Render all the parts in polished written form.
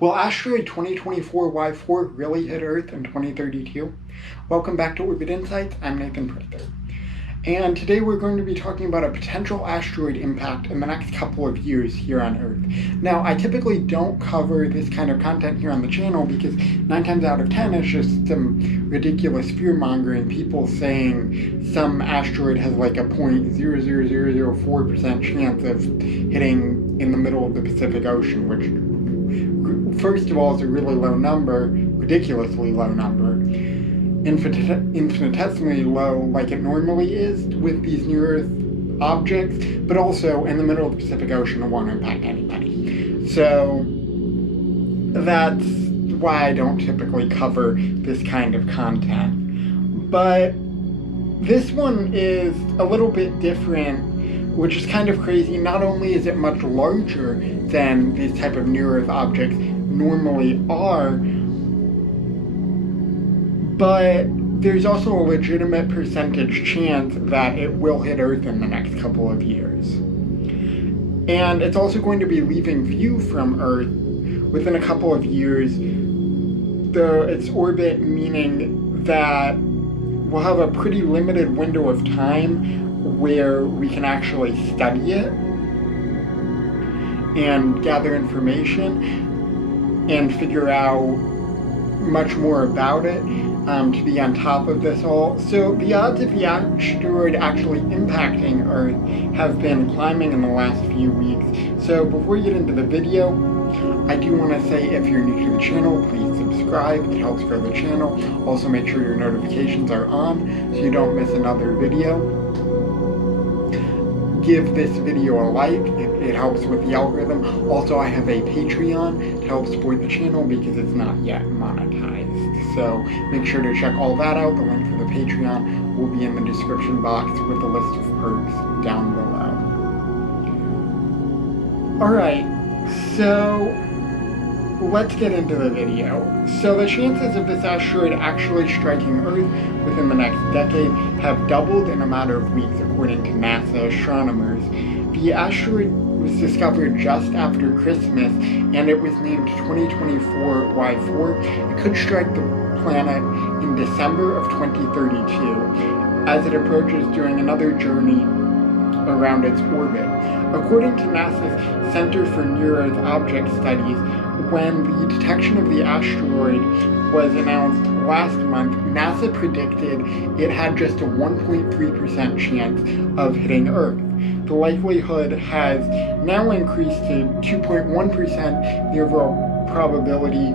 Will asteroid 2024 Y4 really hit Earth in 2032? Welcome back to Orbit Insights. I'm Nathan Prither. And today we're going to be talking about a potential asteroid impact in the next couple of years here on Earth. Now, I typically don't cover this kind of content here on the channel because 9 times out of 10 it's just some ridiculous fear-mongering, people saying some asteroid has like a 0.00004% chance of hitting in the middle of the Pacific Ocean, which first of all is a really low number, ridiculously low number, infinitesimally low like it normally is with these near-Earth objects, but also in the middle of the Pacific Ocean it won't impact anybody. So that's why I don't typically cover this kind of content. But this one is a little bit different, which is kind of crazy. Not only is it much larger than these type of near-Earth objects normally are, but there's also a legitimate percentage chance that it will hit Earth in the next couple of years. And it's also going to be leaving view from Earth within a couple of years, its orbit, meaning that we'll have a pretty limited window of time where we can actually study it and gather information and figure out much more about it, to be on top of this all. So the odds of the asteroid actually impacting Earth have been climbing in the last few weeks. So before we get into the video, I do want to say, if you're new to the channel, please subscribe. It helps grow the channel. Also make sure your notifications are on so you don't miss another video. Give this video a like, it helps with the algorithm. Also, I have a Patreon to help support the channel because it's not yet monetized. So make sure to check all that out. The link for the Patreon will be in the description box with a list of perks down below. Alright, so let's get into the video. So the chances of this asteroid actually striking Earth within the next decade have doubled in a matter of weeks, according to NASA astronomers. The asteroid was discovered just after Christmas, and it was named 2024 Y4. It could strike the planet in December of 2032 as it approaches during another journey around its orbit. According to NASA's Center for Near-Earth Object Studies, when the detection of the asteroid was announced last month, NASA predicted it had just a 1.3% chance of hitting Earth. The likelihood has now increased to 2.1%. The overall probability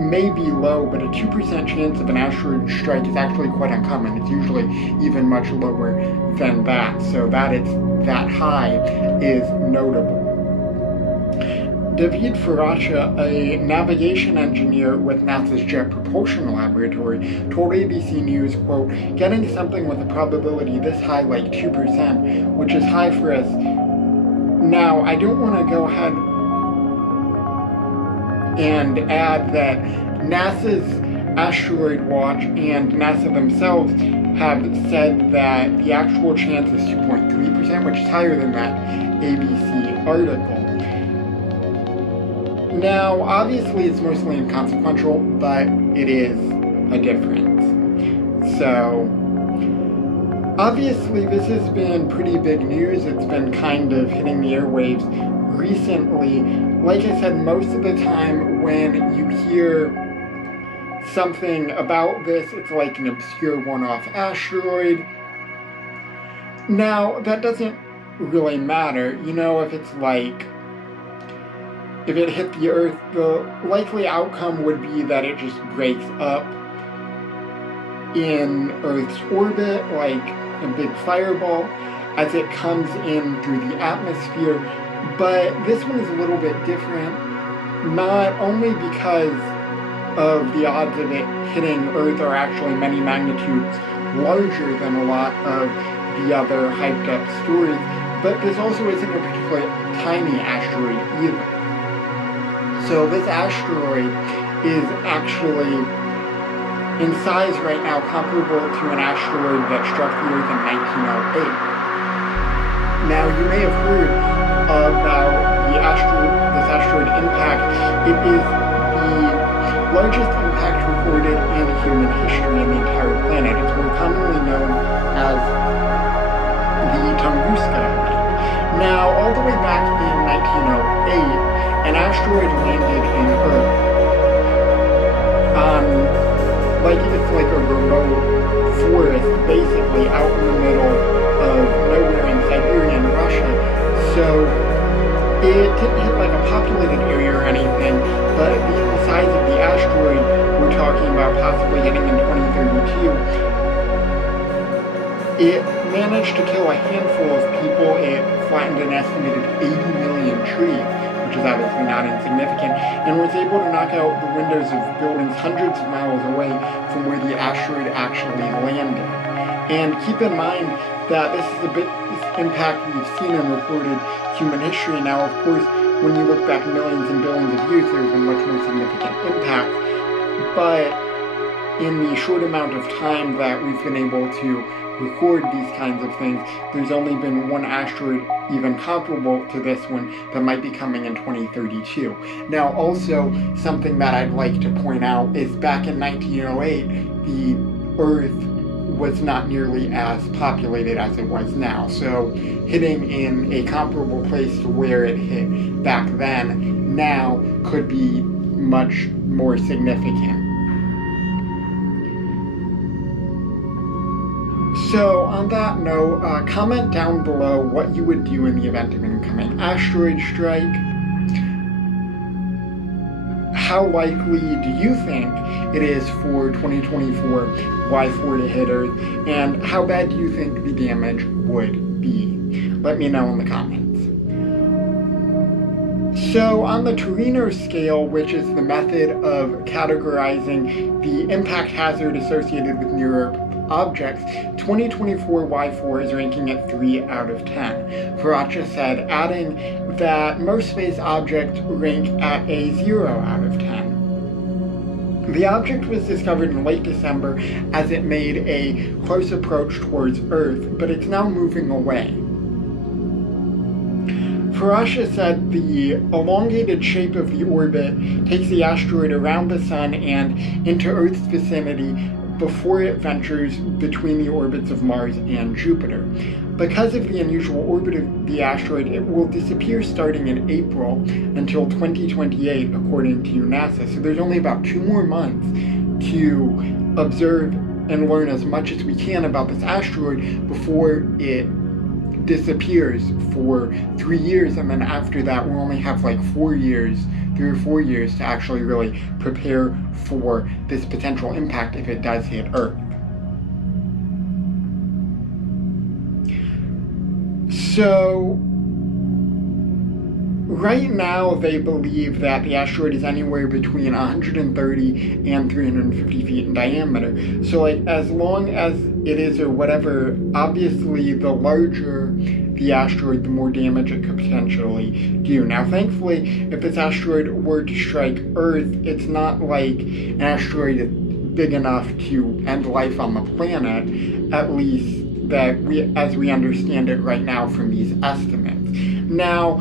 may be low, but a 2% chance of an asteroid strike is actually quite uncommon. It's usually even much lower than that. So that it's that high is notable. David Faracha, a navigation engineer with NASA's Jet Propulsion Laboratory, told ABC News, quote, "Getting something with a probability this high, like 2%, which is high for us." Now, I don't want to go ahead and add that NASA's Asteroid Watch and NASA themselves have said that the actual chance is 2.3%, which is higher than that ABC article. Now, obviously it's mostly inconsequential, but it is a difference. So, obviously this has been pretty big news. It's been kind of hitting the airwaves recently. Like I said, most of the time when you hear something about this, it's like an obscure one-off asteroid. Now, that doesn't really matter. You know, if it's like, if it hit the Earth, the likely outcome would be that it just breaks up in Earth's orbit like a big fireball as it comes in through the atmosphere. But this one is a little bit different, not only because of the odds of it hitting Earth are actually many magnitudes larger than a lot of the other hyped up stories, but this also isn't a particularly tiny asteroid either. So this asteroid is actually in size right now comparable to an asteroid that struck the Earth in 1908. Now, you may have heard about this asteroid impact. It is largest impact recorded in human history in the entire planet. It's more commonly known as the Tunguska event. Now, all the way back in 1908, an asteroid landed in Earth. It's like a remote forest, basically, out in the middle of nowhere in Siberia in Russia. So it didn't hit like a populated area or anything, but being the size of the asteroid we're talking about possibly hitting in 2032, it managed to kill a handful of people. It flattened an estimated 80 million trees, which is obviously not insignificant, and was able to knock out the windows of buildings hundreds of miles away from where the asteroid actually landed. And keep in mind that this is the biggest impact we've seen in recorded human history. Now, of course, when you look back millions and billions of years, there's been much more significant impact, but in the short amount of time that we've been able to record these kinds of things, there's only been one asteroid even comparable to this one that might be coming in 2032. Now, also, something that I'd like to point out is back in 1908, the Earth was not nearly as populated as it was now. So hitting in a comparable place to where it hit back then now could be much more significant. So on that note, comment down below what you would do in the event of an incoming asteroid strike. How likely do you think it is for 2024 Y4 to hit Earth, and how bad do you think the damage would be? Let me know in the comments. So on the Torino scale, which is the method of categorizing the impact hazard associated with near-Earth objects, 2024 Y4 is ranking at 3 out of 10. Faracha said, adding that most space objects rank at a 0 out of 10. The object was discovered in late December as it made a close approach towards Earth, but it's now moving away. Faracha said the elongated shape of the orbit takes the asteroid around the Sun and into Earth's vicinity before it ventures between the orbits of Mars and Jupiter. Because of the unusual orbit of the asteroid, it will disappear starting in April until 2028, according to NASA. So there's only about 2 more months to observe and learn as much as we can about this asteroid before it disappears for 3 years, and then after that we'll only have like 4 years, 3 or 4 years to actually really prepare for this potential impact if it does hit Earth. So right now they believe that the asteroid is anywhere between 130 and 350 feet in diameter. So like as long as it is or whatever, obviously the larger the asteroid, the more damage it could potentially do. Now thankfully, if this asteroid were to strike Earth, it's not like an asteroid is big enough to end life on the planet, at least that as we understand it right now from these estimates. Now,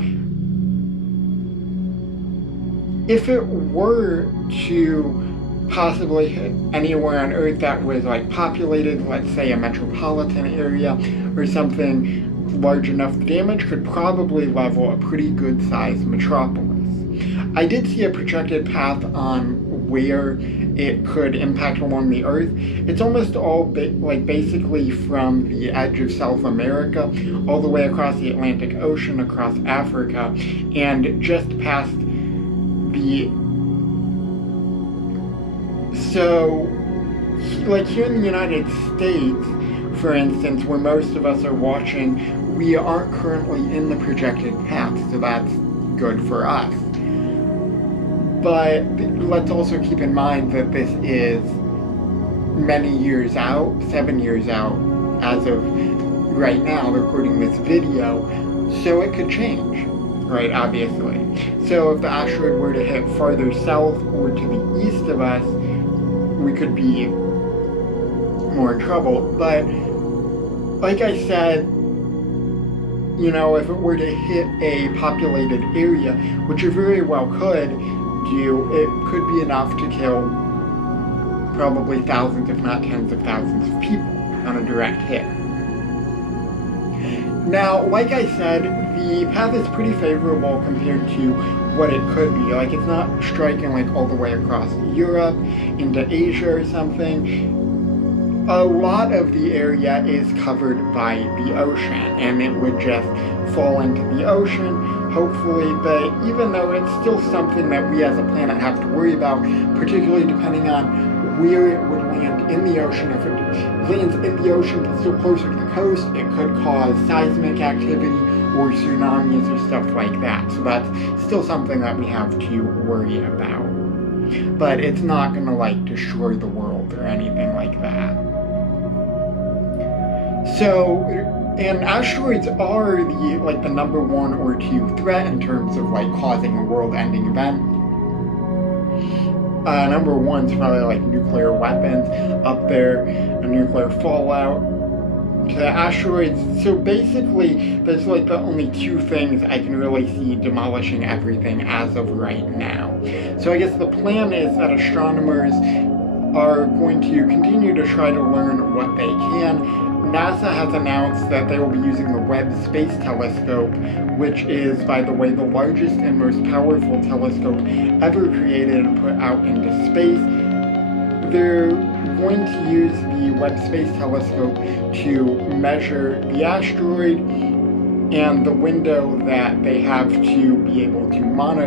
if it were to possibly hit anywhere on Earth that was like populated, let's say a metropolitan area or something large enough, the damage could probably level a pretty good sized metropolis. I did see a projected path on where it could impact along the Earth. It's almost all basically from the edge of South America all the way across the Atlantic Ocean, across Africa, and just past the... So, like here in the United States, for instance, where most of us are watching, we aren't currently in the projected path, so that's good for us. But let's also keep in mind that this is many years out, 7 years out, as of right now, recording this video, so it could change, right, obviously. So if the asteroid were to hit farther south or to the east of us, we could be more in trouble. But like I said, you know, if it were to hit a populated area, which it very well could, do, it could be enough to kill probably thousands, if not tens of thousands of people on a direct hit. Now, like I said, the path is pretty favorable compared to what it could be. Like, it's not striking like all the way across Europe into Asia or something. A lot of the area is covered by the ocean, and it would just fall into the ocean, hopefully, but even though it's still something that we as a planet have to worry about, particularly depending on where it would land in the ocean. If it lands in the ocean but still closer to the coast, it could cause seismic activity or tsunamis or stuff like that. So that's still something that we have to worry about. But it's not going to like destroy the world or anything like that. So, and asteroids are the number 1 or 2 threat in terms of like causing a world-ending event. Number 1's probably like nuclear weapons up there, a nuclear fallout. The asteroids, so basically there's like the only 2 things I can really see demolishing everything as of right now. So I guess the plan is that astronomers are going to continue to try to learn what they can. NASA has announced that they will be using the Webb Space Telescope, which is, by the way, the largest and most powerful telescope ever created and put out into space. They're going to use the Webb Space Telescope to measure the asteroid and the window that they have to be able to monitor